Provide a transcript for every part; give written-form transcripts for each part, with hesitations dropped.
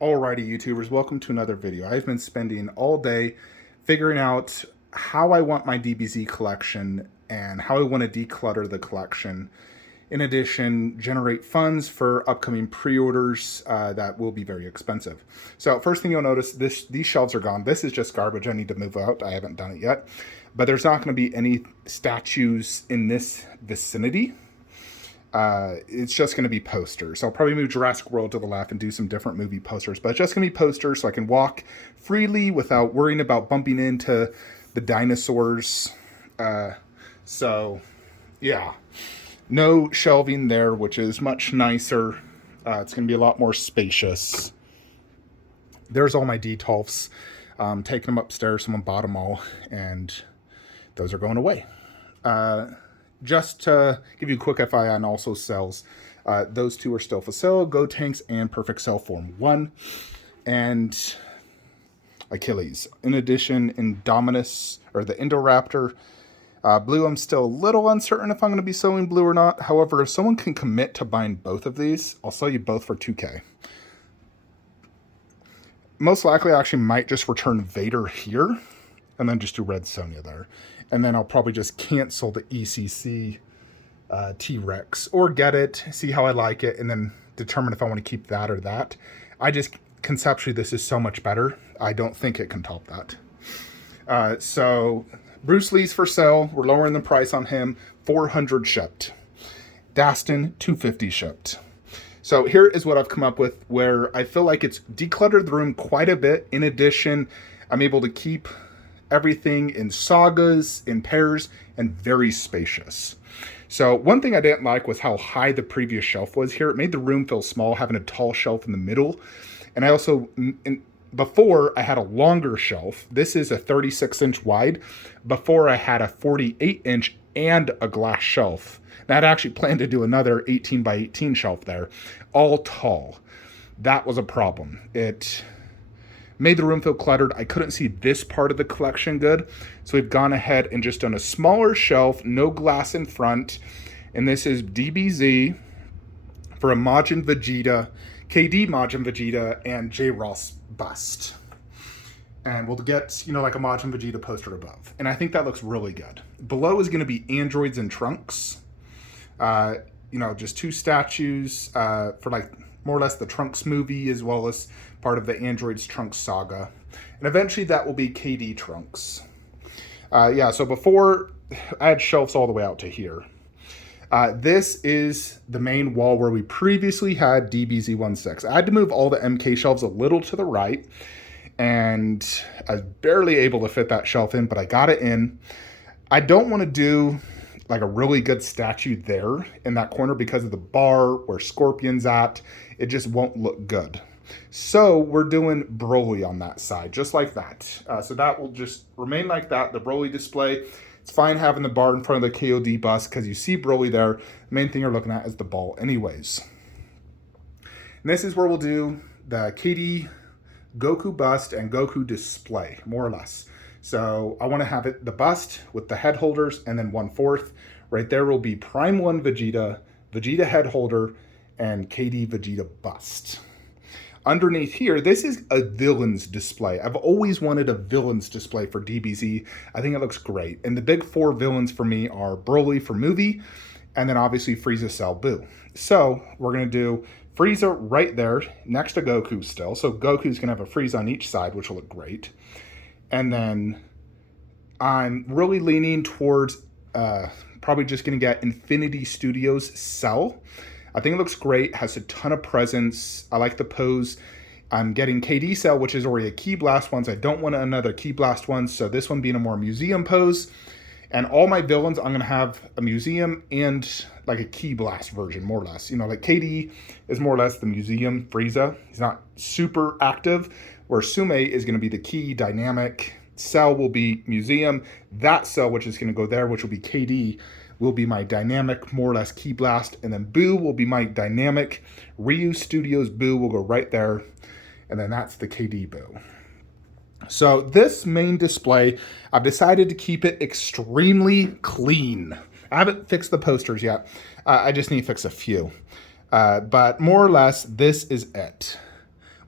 Alrighty, YouTubers, welcome to another video. I've been spending all day figuring out how I want my DBZ collection and how I want to declutter the collection. In addition, generate funds for upcoming pre-orders that will be very expensive. So first thing you'll notice, these shelves are gone. This is just garbage. I need to move out. I haven't done it yet. But there's not going to be any statues in this vicinity. It's just going to be posters. I'll probably move Jurassic World to the left and do some different movie posters, but it's just going to be posters so I can walk freely without worrying about bumping into the dinosaurs. So, yeah. No shelving there, which is much nicer. It's going to be a lot more spacious. There's all my Detolfs. Taking them upstairs. Someone bought them all, and those are going away. Just to give you a quick FYI on also cells, those two are still for sale, Go Tanks and Perfect Cell Form 1, and Achilles. In addition, Indominus, or the Indoraptor, Blue, I'm still a little uncertain if I'm going to be selling Blue or not. However, if someone can commit to buying both of these, I'll sell you both for $2K. Most likely, I actually might just return Vader here, and then just do Red Sonja there. And then I'll probably just cancel the ECC T-Rex, or get it, see how I like it, and then determine if I want to keep that or that. I just, conceptually, this is so much better. I don't think it can top that. So, Bruce Lee's for sale. We're lowering the price on him. $400 shipped. Dastin, $250 shipped. So here is what I've come up with, where I feel like it's decluttered the room quite a bit. In addition, I'm able to keep everything in sagas, in pairs, and very spacious. So one thing I didn't like was how high the previous shelf was here. It made the room feel small, having a tall shelf in the middle. And I also, before I had a longer shelf. This is a 36-inch wide. Before I had a 48-inch and a glass shelf. Now I'd actually planned to do another 18 by 18 shelf there, all tall. That was a problem. It made the room feel cluttered. I couldn't see this part of the collection good. So we've gone ahead and just done a smaller shelf, no glass in front. And this is DBZ for a Majin Vegeta, KD Majin Vegeta, and J. Ross bust. And we'll get, like a Majin Vegeta poster above. And I think that looks really good. Below is going to be androids and Trunks. Just two statues for like more or less the Trunks movie, as well as part of the Androids Trunks saga. And eventually that will be KD Trunks. So before, I had shelves all the way out to here. This is the main wall where we previously had DBZ16. I had to move all the MK shelves a little to the right, and I was barely able to fit that shelf in, but I got it in. I don't want to do like a really good statue there in that corner because of the bar where Scorpion's at. It just won't look good. So we're doing Broly on that side, just like that. So that will just remain like that, the Broly display. It's fine having the bar in front of the KOD bus because you see Broly there. The main thing you're looking at is the ball anyways. And this is where we'll do the KD Goku bust and Goku display, more or less. So I want to have it the bust with the head holders, and then 1/4. Right there will be Prime 1 Vegeta, Vegeta head holder, and KD Vegeta bust. Underneath here, this is a villains display. I've always wanted a villains display for DBZ. I think it looks great. And the big 4 villains for me are Broly for movie, and then obviously Frieza, Cell, Buu. So we're going to do Frieza right there next to Goku still. So Goku's going to have a Frieza on each side, which will look great. And then I'm really leaning towards probably just going to get Infinity Studios Cell. I think it looks great, has a ton of presence. I like the pose. I'm getting KD Cell, which is already a Ki Blast one, so I don't want another Ki Blast one, so this one being a more museum pose. And all my villains, I'm going to have a museum and like a Ki Blast version, more or less. Like KD is more or less the museum Frieza. He's not super active, where Sume is going to be the Ki dynamic. Cell will be museum. That Cell, which is going to go there, which will be KD, will be my dynamic, more or less, Ki Blast. And then Buu will be my dynamic. Ryu Studios Buu will go right there. And then that's the KD Buu. So this main display, I've decided to keep it extremely clean. I haven't fixed the posters yet. I just need to fix a few. But more or less, this is it.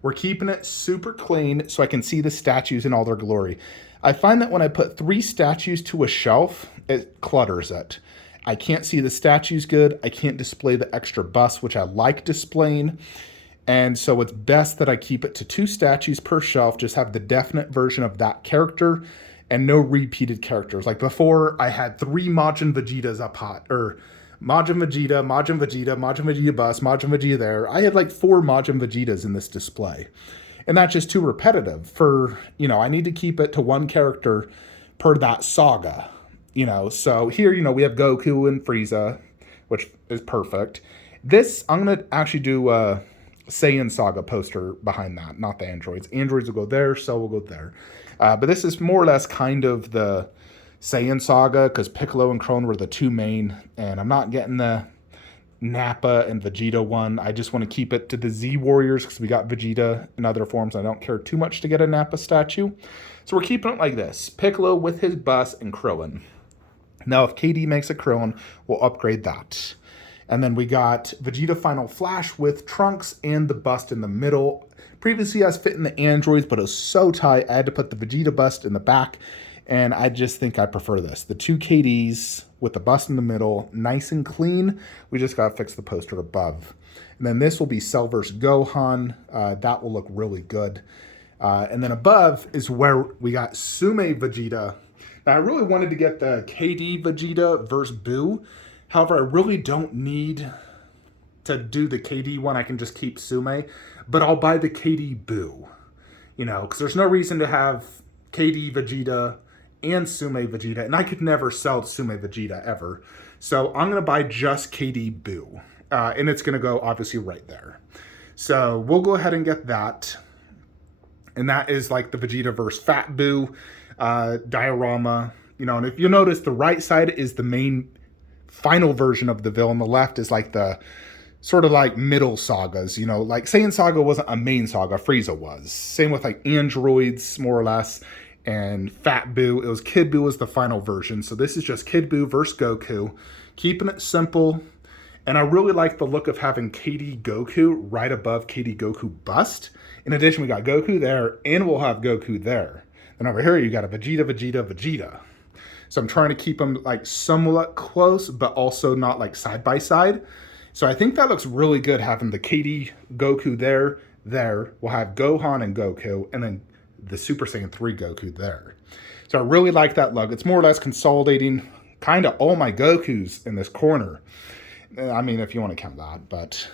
We're keeping it super clean so I can see the statues in all their glory. I find that when I put 3 statues to a shelf, it clutters it. I can't see the statues good. I can't display the extra busts, which I like displaying. And so it's best that I keep it to 2 statues per shelf, just have the definite version of that character and no repeated characters. Like before, I had 3 Majin Vegetas up hot, or Majin Vegeta, Majin Vegeta, Majin Vegeta bus, Majin Vegeta there. I had like 4 Majin Vegetas in this display. And that's just too repetitive for, I need to keep it to 1 character per that saga, So here, we have Goku and Frieza, which is perfect. This, I'm going to actually do a Saiyan Saga poster behind that, not the androids. Androids will go there, Cell will go there. But this is more or less kind of the Saiyan Saga, because Piccolo and Krillin were the 2 main, and I'm not getting the Nappa and Vegeta one. I just want to keep it to the Z Warriors because we got Vegeta in other forms. I don't care too much to get a Nappa statue. So we're keeping it like this. Piccolo with his bus and Krillin. Now if KD makes a Krillin, we'll upgrade that. And then we got Vegeta Final Flash with Trunks and the bust in the middle. Previously I was fitting the androids, but it was so tight I had to put the Vegeta bust in the back. And I just think I prefer this. The 2 KDs with the bust in the middle, nice and clean. We just got to fix the poster above. And then this will be Cell vs. Gohan. That will look really good. And then above is where we got Sume Vegeta. Now, I really wanted to get the KD Vegeta versus Buu. However, I really don't need to do the KD one. I can just keep Sume. But I'll buy the KD Buu. Because there's no reason to have KD Vegeta and Sume Vegeta, and I could never sell Sume Vegeta ever. So I'm going to buy just KD Buu, and it's going to go obviously right there. So we'll go ahead and get that, and that is like the Vegeta versus Fat Buu diorama. And if you notice, the right side is the main final version of the villain. The left is like the sort of like middle sagas, like Saiyan Saga wasn't a main saga, Frieza was. Same with like androids, more or less. And Fat Buu, it was Kid Buu was the final version. So this is just Kid Buu versus Goku. Keeping it simple. And I really like the look of having KD Goku right above KD Goku bust. In addition, we got Goku there, and we'll have Goku there. And over here, you got a Vegeta, Vegeta, Vegeta. So I'm trying to keep them like somewhat close, but also not like side by side. So I think that looks really good having the KD Goku there. We'll have Gohan and Goku, and then the Super Saiyan 3 Goku there. So I really like that look. It's more or less consolidating kind of all my Gokus in this corner. I mean, if you want to count that, but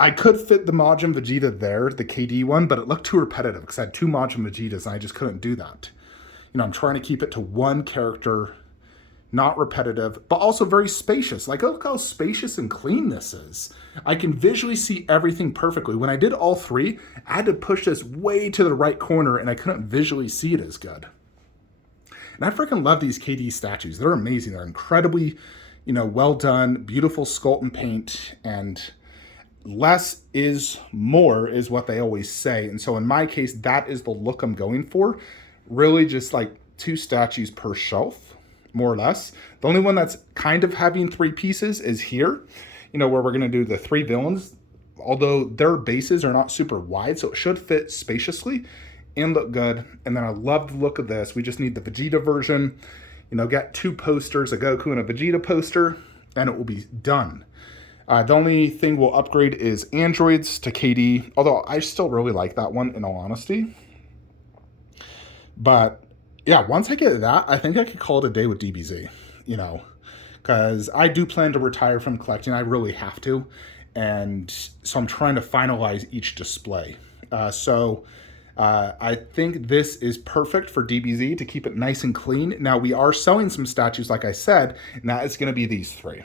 I could fit the Majin Vegeta there, the KD one, but it looked too repetitive because I had 2 Majin Vegetas and I just couldn't do that. I'm trying to keep it to 1 character, not repetitive, but also very spacious. Like, look how spacious and clean this is. I can visually see everything perfectly. When I did all 3, I had to push this way to the right corner and I couldn't visually see it as good. And I freaking love these KD statues. They're amazing. They're incredibly, well done, beautiful sculpt and paint, and less is more is what they always say. And so in my case, that is the look I'm going for. Really just like 2 statues per shelf, more or less. The only one that's kind of having 3 pieces is here, where we're going to do the 3 villains, although their bases are not super wide, so it should fit spaciously and look good. And then I love the look of this. We just need the Vegeta version, get 2 posters, a Goku and a Vegeta poster, and it will be done. The only thing we'll upgrade is androids to KD, although I still really like that one, in all honesty. But yeah, once I get that, I think I could call it a day with DBZ, because I do plan to retire from collecting. I really have to. And so I'm trying to finalize each display. I think this is perfect for DBZ to keep it nice and clean. Now, we are selling some statues, like I said, and that is going to be these 3.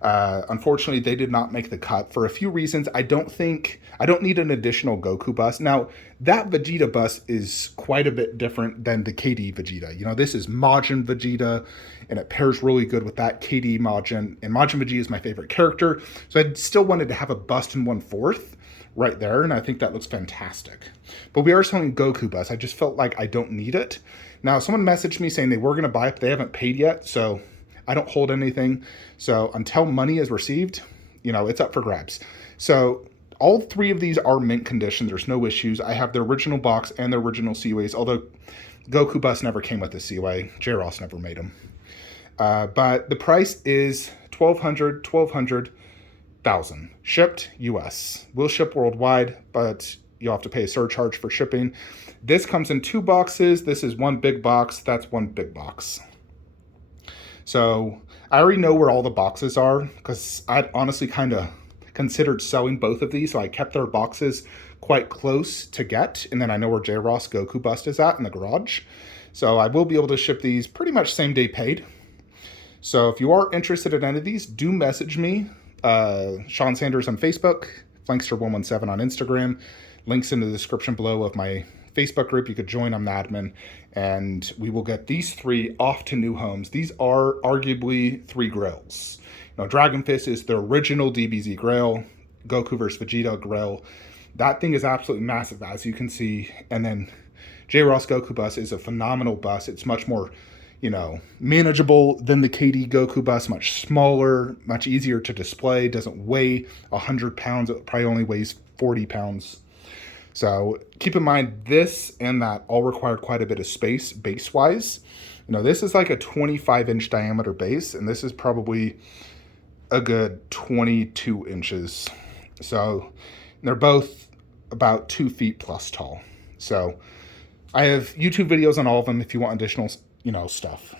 Unfortunately, they did not make the cut for a few reasons. I don't need an additional Goku bust. Now, that Vegeta bust is quite a bit different than the KD Vegeta. This is Majin Vegeta, and it pairs really good with that KD Majin. And Majin Vegeta is my favorite character, so I still wanted to have a bust in 1/4 right there, and I think that looks fantastic. But we are selling Goku bust. I just felt like I don't need it. Now, someone messaged me saying they were going to buy it, but they haven't paid yet, so I don't hold anything. So until money is received, it's up for grabs. So All three of these are mint condition. There's no issues. I have the original box and the original COAs, although Goku bust never came with the COA. J-Ross never made them. But the price is $1,200, $1,200,000. Shipped US. Will ship worldwide, but you'll have to pay a surcharge for shipping. This comes in 2 boxes. This is 1 big box. That's 1 big box. So I already know where all the boxes are because I'd honestly kind of considered selling both of these. So I kept their boxes quite close to get. And then I know where J-Ross Goku Bust is at in the garage. So I will be able to ship these pretty much same day paid. So if you are interested in any of these, do message me. Sean Sanders on Facebook, Flankster117 on Instagram. Links in the description below of my Facebook group. You could join. I'm the admin. And we will get these 3 off to new homes. These are arguably 3 grails. You know, Dragon Fist is the original DBZ grail. Goku vs. Vegeta grail. That thing is absolutely massive, as you can see. And then J-Ross Goku Bus is a phenomenal bus. It's much more, you know, manageable than the KD Goku bus, much smaller, much easier to display, doesn't weigh 100 pounds, it probably only weighs 40 pounds. So keep in mind this and that all require quite a bit of space base-wise. You know, this is like a 25-inch diameter base, and this is probably a good 22 inches. So they're both about 2 feet plus tall. So I have YouTube videos on all of them if you want additional, you know, stuff.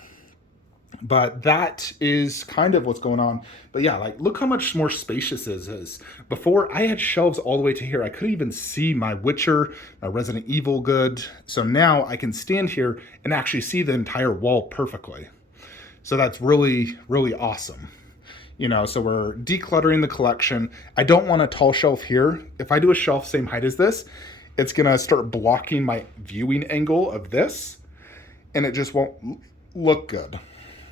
But that is kind of what's going on. But yeah, like, look how much more spacious this is. Before, I had shelves all the way to here. I couldn't even see my Witcher, my Resident Evil good. So now I can stand here and actually see the entire wall perfectly. So that's really, really awesome. You know, so we're decluttering the collection. I don't want a tall shelf here. If I do a shelf same height as this, it's going to start blocking my viewing angle of this, and it just won't look good.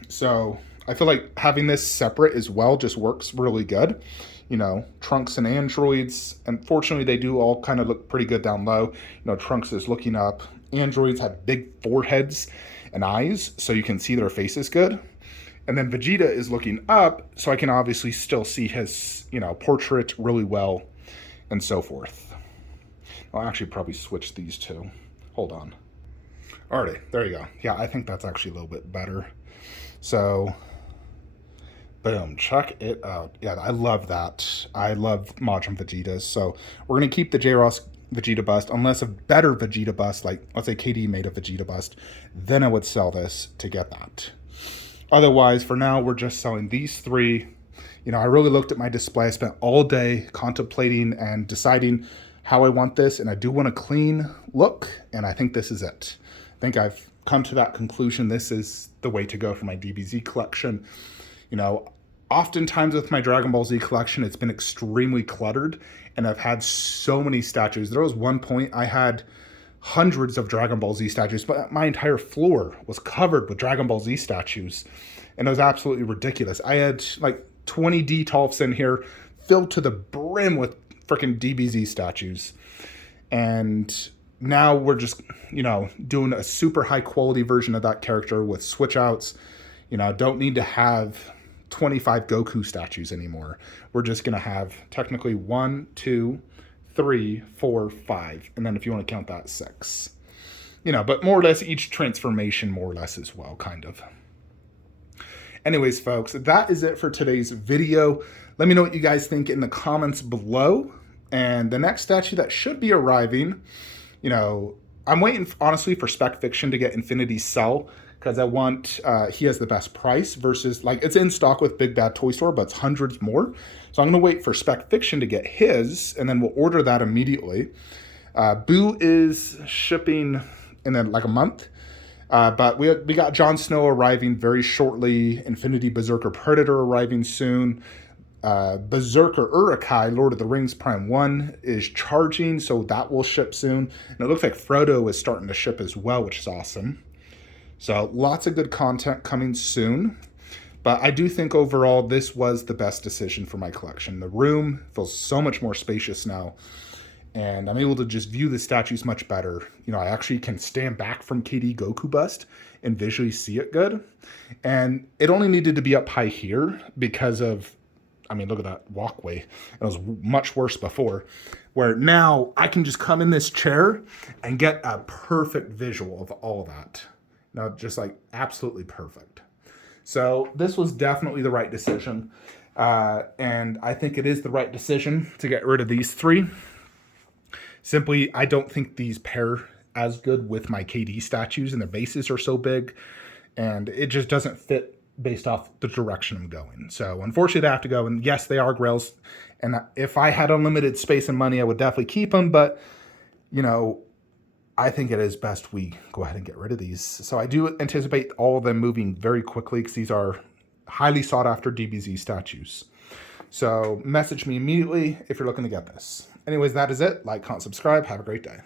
So I feel like having this separate as well just works really good. You know, Trunks and androids, unfortunately, they do all kind of look pretty good down low. You know, Trunks is looking up. Androids have big foreheads and eyes, so you can see their faces good. And then Vegeta is looking up, so I can obviously still see his, you know, portrait really well, and so forth. I'll actually probably switch these two. Hold on. Alrighty, there you go. Yeah, I think that's actually a little bit better. So, boom, check it out. Yeah, I love that. I love Majin Vegetas. So we're going to keep the J-Ross Vegeta bust, unless a better Vegeta bust, like let's say KD made a Vegeta bust, then I would sell this to get that. Otherwise, for now, we're just selling these 3. You know, I really looked at my display. I spent all day contemplating and deciding how I want this, and I do want a clean look, and I think this is it. I think I've come to that conclusion. This is the way to go for my DBZ collection. You know, oftentimes with my Dragon Ball Z collection, it's been extremely cluttered, and I've had so many statues. There was one point I had hundreds of Dragon Ball Z statues, but my entire floor was covered with Dragon Ball Z statues, and it was absolutely ridiculous. I had like 20 D-Tolfs in here filled to the brim with freaking DBZ statues, and now we're just, you know, doing a super high quality version of that character with switch outs. You know, don't need to have 25 Goku statues anymore. We're just going to have technically 1, 2, 3, 4, 5. And then if you want to count that, 6. You know, but more or less each transformation more or less as well, kind of. Anyways, folks, that is it for today's video. Let me know what you guys think in the comments below. And the next statue that should be arriving, you know, I'm waiting, honestly, for Spec Fiction to get Infinity Cell, because I want, he has the best price versus, like, it's in stock with Big Bad Toy Store, but it's hundreds more. So I'm going to wait for Spec Fiction to get his, and then we'll order that immediately. Boo is shipping in like a month. But we got Jon Snow arriving very shortly, Infinity Berserker Predator arriving soon. Berserker Uruk-hai, Lord of the Rings Prime 1 is charging, so that will ship soon. And it looks like Frodo is starting to ship as well, which is awesome. So lots of good content coming soon. But I do think overall this was the best decision for my collection. The room feels so much more spacious now, and I'm able to just view the statues much better. You know, I actually can stand back from KD Goku Bust and visually see it good. And it only needed to be up high here because of I mean, look at that walkway. It was much worse before, where now I can just come in this chair and get a perfect visual of all of that. Now, just like absolutely perfect. So this was definitely the right decision. And I think it is the right decision to get rid of these three. Simply, I don't think these pair as good with my KD statues, and the bases are so big, and it just doesn't fit based off the direction I'm going. So unfortunately, I have to go. And yes, they are grails. And if I had unlimited space and money, I would definitely keep them. But, you know, I think it is best we go ahead and get rid of these. So I do anticipate all of them moving very quickly because these are highly sought after DBZ statues. So message me immediately if you're looking to get this. Anyways, that is it. Like, comment, subscribe. Have a great day.